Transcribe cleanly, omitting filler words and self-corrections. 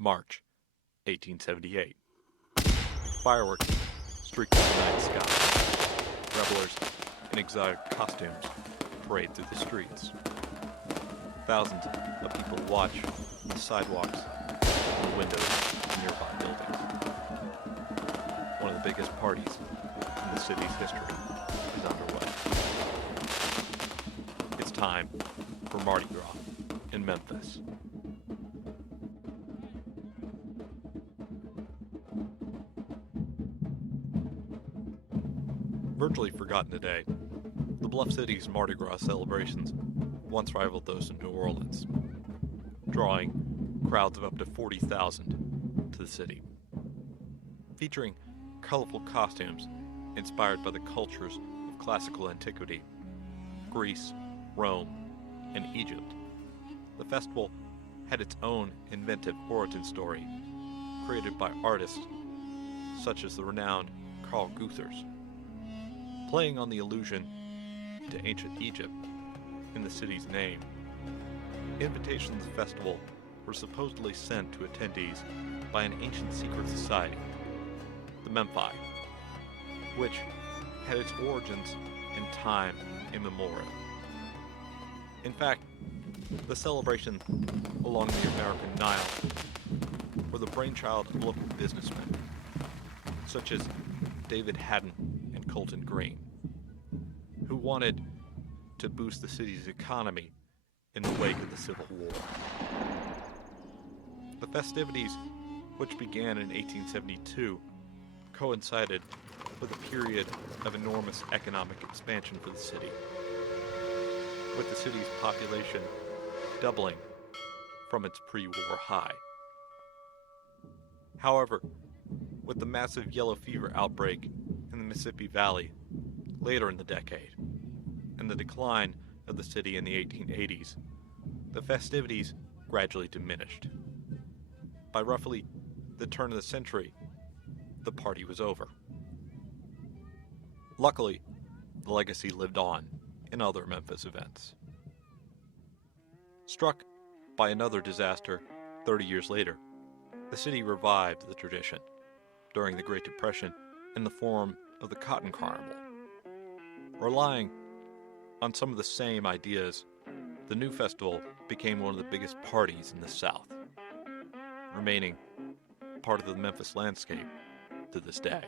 March 1878. Fireworks streak through the night sky. Revelers in exotic costumes parade through the streets. Thousands of people watch on the sidewalks and the windows of nearby buildings. One of the biggest parties in the city's history is underway. It's time for Mardi Gras in Memphis. Virtually forgotten today, the Bluff City's Mardi Gras celebrations once rivaled those in New Orleans, drawing crowds of up to 40,000 to the city. Featuring colorful costumes inspired by the cultures of classical antiquity, Greece, Rome, and Egypt, the festival had its own inventive origin story, created by artists such as the renowned Carl Guthers. Playing on the allusion to ancient Egypt in the city's name, invitations to the festival were supposedly sent to attendees by an ancient secret society, the Memphis, which had its origins in time immemorial. In fact, the celebrations along the American Nile were the brainchild of local businessmen, such as David Haddon and Colton Green, who wanted to boost the city's economy in the wake of the Civil War. The festivities, which began in 1872, coincided with a period of enormous economic expansion for the city, with the city's population doubling from its pre-war high. However, with the massive yellow fever outbreak in the Mississippi Valley later in the decade, and the decline of the city in the 1880s, the festivities gradually diminished. By roughly the turn of the century, the party was over. Luckily, the legacy lived on in other Memphis events. Struck by another disaster 30 years later, the city revived the tradition during the Great Depression in the form of the Cotton Carnival. Relying on some of the same ideas, the new festival became one of the biggest parties in the South, remaining part of the Memphis landscape to this day.